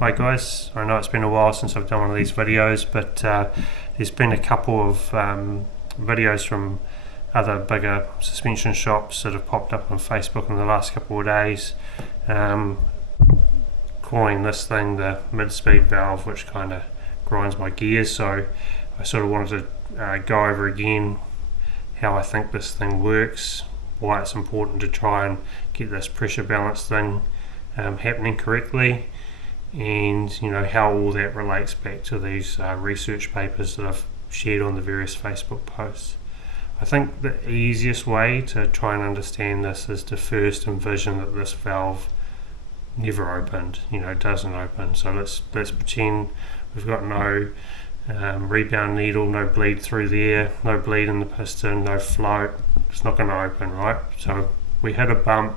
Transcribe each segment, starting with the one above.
Hi guys, I know it's been a while since I've done one of these videos, but there's been a couple of videos from other bigger suspension shops that have popped up on Facebook in the last couple of days, calling this thing the mid-speed valve, which kind of grinds my gears. So I sort of wanted to go over again how I think this thing works, why it's important to try and get this pressure balance thing happening correctly, and how all that relates back to these research papers that I've shared on the various Facebook posts. I think the easiest way to try and understand this is to first envision that this valve never opened, doesn't open. So let's pretend we've got no rebound needle, no bleed through there, no bleed in the piston, no flow. It's not going to open, right? So we hit a bump,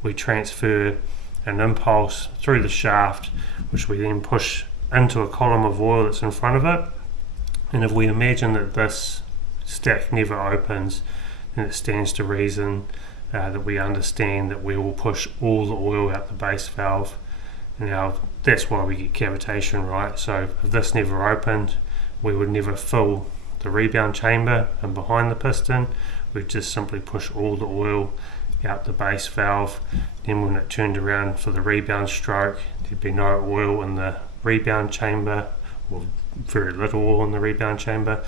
we transfer an impulse through the shaft, which we then push into a column of oil that's in front of it. And if we imagine that this stack never opens, then it stands to reason that we understand that we will push all the oil out the base valve. Now that's why we get cavitation, right? So if this never opened, we would never fill the rebound chamber and behind the piston. We'd just simply push all the oil out the base valve. Then when it turned around for the rebound stroke, there'd be no oil in the rebound chamber, or very little oil in the rebound chamber,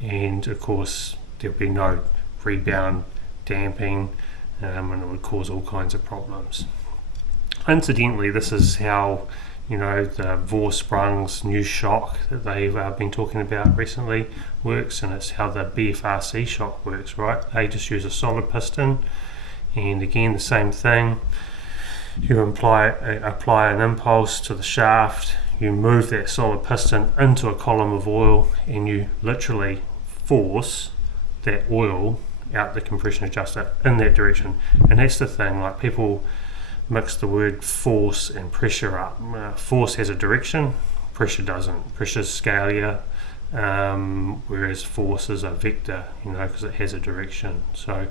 and of course there'd be no rebound damping, and it would cause all kinds of problems. Incidentally, this is how the Vorsprung's new shock that they've been talking about recently works, and it's how the BFRC shock works, right? They just use a solid piston, and again the same thing. You apply an impulse to the shaft, you move that solid piston into a column of oil, and you literally force that oil out the compression adjuster in that direction. And that's the thing, like, people mix the word force and pressure up. Force has a direction, pressure doesn't. Pressure's scalar, whereas force is a vector, because it has a direction. So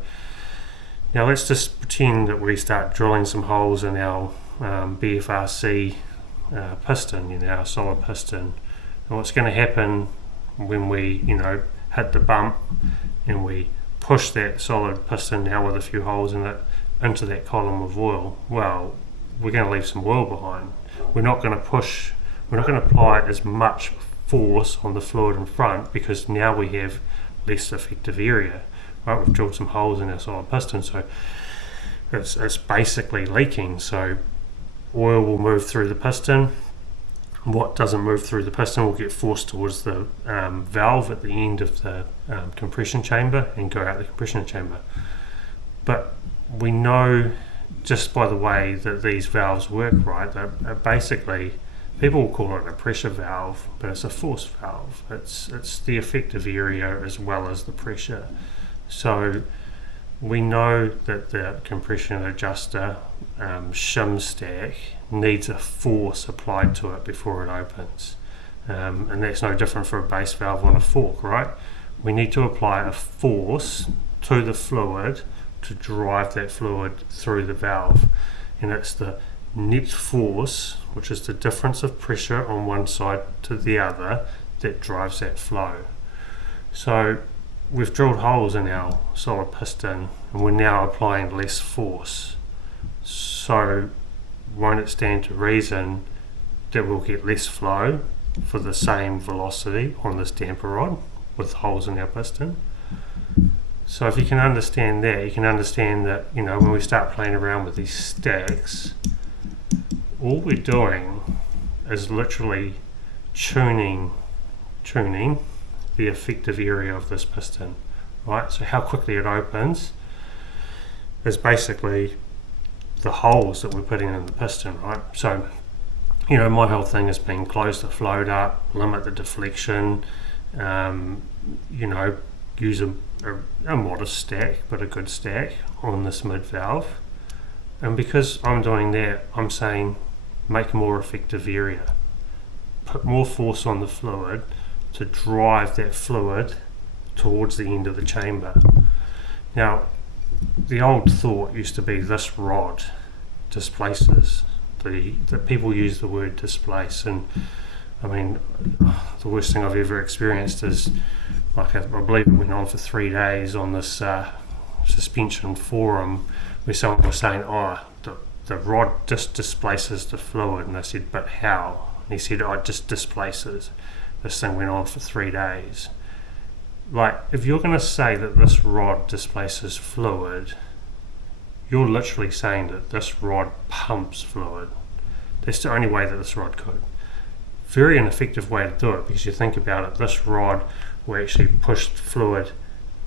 now let's just pretend that we start drilling some holes in our BFRC piston, our solid piston. And what's going to happen when we, hit the bump and we push that solid piston now with a few holes in it into that column of oil? Well, we're going to leave some oil behind. We're not going to apply as much force on the fluid in front, because now we have less effective area. Right, we've drilled some holes in our solid piston, so it's basically leaking. So oil will move through the piston. What doesn't move through the piston will get forced towards the valve at the end of the compression chamber and go out the compression chamber. But we know just by the way that these valves work, right, that basically, people will call it a pressure valve, but it's a force valve. It's the effective area as well as the pressure. So we know that the compression adjuster shim stack needs a force applied to it before it opens, and that's no different for a base valve on a fork, right? We need to apply a force to the fluid to drive that fluid through the valve, and it's the net force, which is the difference of pressure on one side to the other, that drives that flow. So we've drilled holes in our solid piston and we're now applying less force. So won't it stand to reason that we'll get less flow for the same velocity on this damper rod with holes in our piston? So if you can understand that, you can understand that, when we start playing around with these stacks, all we're doing is literally tuning the effective area of this piston, right? So how quickly it opens is basically the holes that we're putting in the piston, right? So, my whole thing has been close the float up, limit the deflection, use a modest stack, but a good stack on this mid valve. And because I'm doing that, I'm saying make a more effective area, put more force on the fluid to drive that fluid towards the end of the chamber. Now, the old thought used to be this rod displaces simply that people use the word displace, and I mean, the worst thing I've ever experienced is, like, I believe it went on for 3 days on this suspension forum where someone was saying, oh, the rod just displaces the fluid, and I said, but how? And he said, oh, it just displaces. This thing went on for 3 days. Like, if you're going to say that this rod displaces fluid, you're literally saying that this rod pumps fluid. That's the only way that this rod could. Very ineffective way to do it, because you think about it, this rod will actually push fluid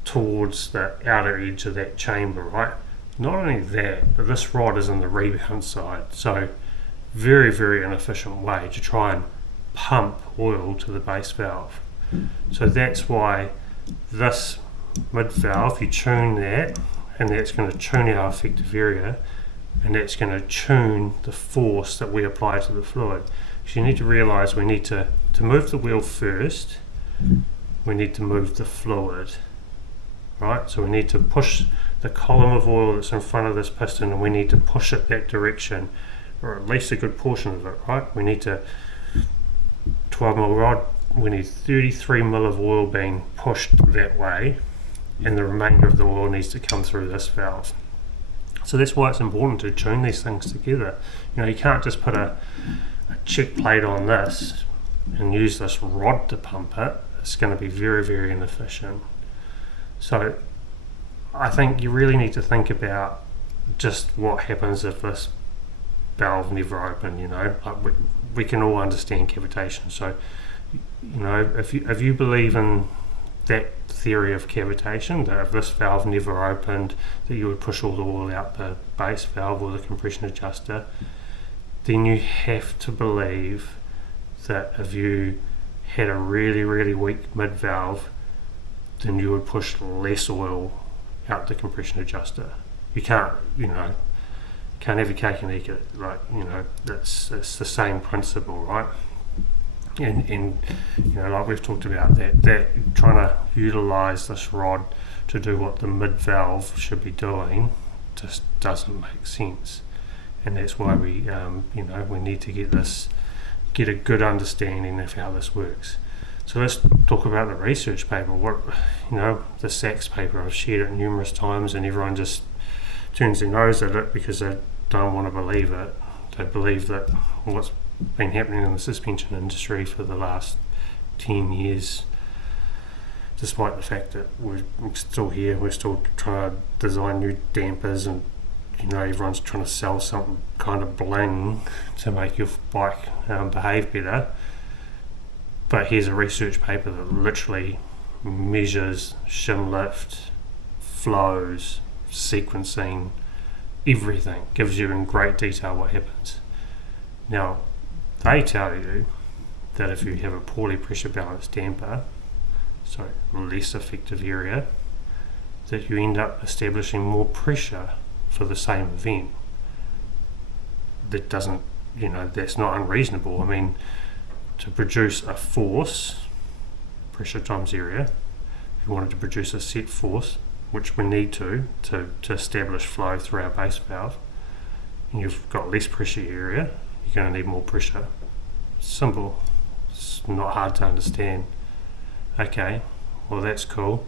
towards the outer edge of that chamber, right? Not only that, but this rod is in the rebound side, so very, very inefficient way to try and pump oil to the base valve. So that's why this mid valve, you tune that, and that's going to tune our effective area, and that's going to tune the force that we apply to the fluid. So you need to realise we need to move the wheel first, we need to move the fluid, right? So we need to push the column of oil that's in front of this piston, and we need to push it that direction, or at least a good portion of it, right? We need to 12 mil rod, we need 33 mil of oil being pushed that way, and the remainder of the oil needs to come through this valve. So that's why it's important to tune these things together. You know, you can't just put a check plate on this and use this rod to pump it. It's going to be very, very inefficient. So I think you really need to think about just what happens if this valve never opened. You know, like we can all understand cavitation. So, you know, if you believe in that theory of cavitation, that if this valve never opened, that you would push all the oil out the base valve or the compression adjuster, then you have to believe that if you had a really, really weak mid valve, then you would push less oil out the compression adjuster. You can't, you know, can't have your cake and eat it. Like, you know, it's the same principle, right? And you know, like we've talked about, that trying to utilise this rod to do what the mid valve should be doing just doesn't make sense. And that's why we, you know, we need to get a good understanding of how this works. So let's talk about the research paper. What, you know, the Sachs paper, I've shared it numerous times, and everyone just turns their nose at it because they don't want to believe it. They believe that what's been happening in the suspension industry for the last 10 years, despite the fact that we're still here, we're still trying to design new dampers, and you know, everyone's trying to sell some kind of bling to make your bike behave better. But here's a research paper that literally measures shim lift, flows, sequencing, everything, gives you in great detail what happens. Now, they tell you that if you have a poorly pressure balanced damper, so less effective area, that you end up establishing more pressure for the same event. That doesn't, you know, that's not unreasonable. I mean, to produce a force, pressure times area, if you wanted to produce a set force, which we need to establish flow through our base valve, and you've got less pressure area, you're going to need more pressure. Simple. It's not hard to understand. Okay, well that's cool.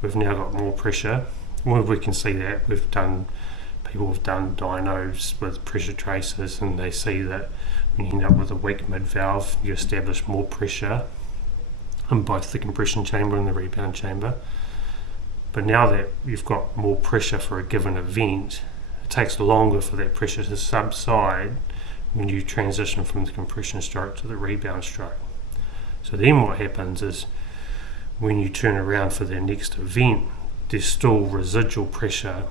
We've now got more pressure. Well, we can see that. People have done dynos with pressure tracers, and they see that when you end up with a weak mid valve, you establish more pressure in both the compression chamber and the rebound chamber. But now that you've got more pressure for a given event, it takes longer for that pressure to subside when you transition from the compression stroke to the rebound stroke. So then what happens is, when you turn around for the next event, there's still residual pressure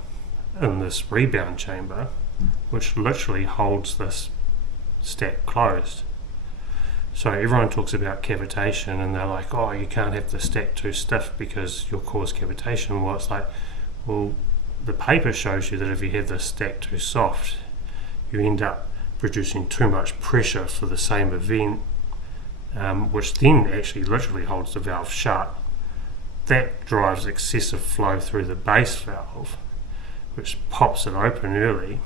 in this rebound chamber, which literally holds this stack closed. So everyone talks about cavitation, and they're like, oh, you can't have the stack too stiff because you'll cause cavitation. Well, it's like, well, the paper shows you that if you have the stack too soft, you end up producing too much pressure for the same event, which then actually literally holds the valve shut. That drives excessive flow through the base valve, which pops it open early,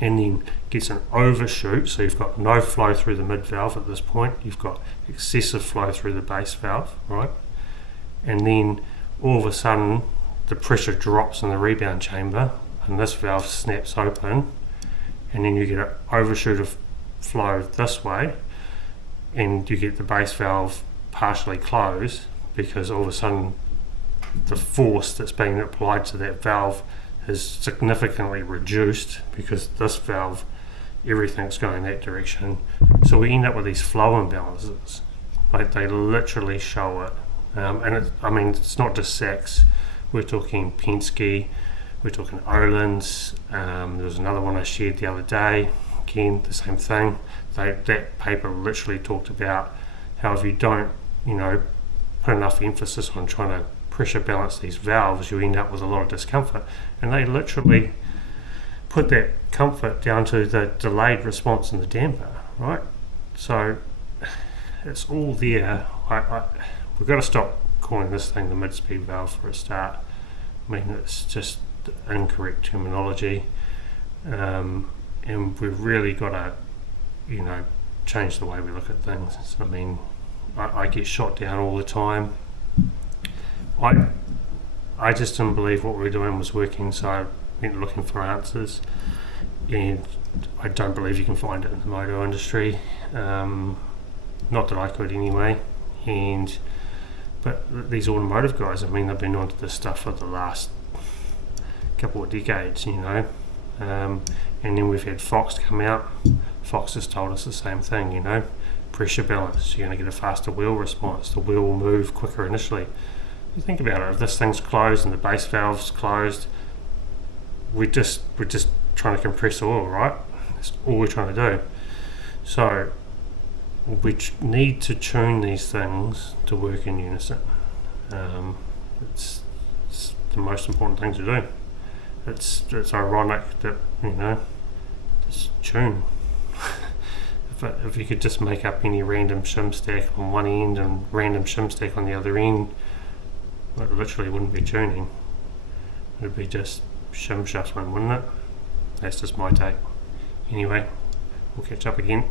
and then gets an overshoot, so you've got no flow through the mid valve at this point, you've got excessive flow through the base valve, right? And then all of a sudden the pressure drops in the rebound chamber and this valve snaps open, and then you get an overshoot of flow this way, and you get the base valve partially closed because all of a sudden the force that's being applied to that valve is significantly reduced because this valve, everything's going that direction. So we end up with these flow imbalances. Like, they literally show it. And it's not just Sachs. We're talking Penske, we're talking Olin's. There was another one I shared the other day. Again, the same thing. That paper literally talked about how if you don't, put enough emphasis on trying to pressure balance these valves, you end up with a lot of discomfort. And they literally put that comfort down to the delayed response in the damper, right? So it's all there. We've got to stop calling this thing the mid-speed valve for a start. I mean, it's just incorrect terminology, and we've really got to, change the way we look at things. I mean, I get shot down all the time. I just didn't believe what we were doing was working, so I went looking for answers, and I don't believe you can find it in the motor industry. Not that I could anyway. But these automotive guys, they've been onto this stuff for the last couple of decades, and then we've had Fox come out. Fox has told us the same thing, pressure balance, you're going to get a faster wheel response, the wheel will move quicker initially. You think about it, if this thing's closed and the base valve's closed, we're just trying to compress oil, right? That's all we're trying to do. So we need to tune these things to work in unison. It's the most important thing to do. It's ironic that, just tune. If you could just make up any random shim stack on one end and random shim stack on the other end, it literally wouldn't be tuning. It would be just shim shuffling, wouldn't it? That's just my take. Anyway, we'll catch up again.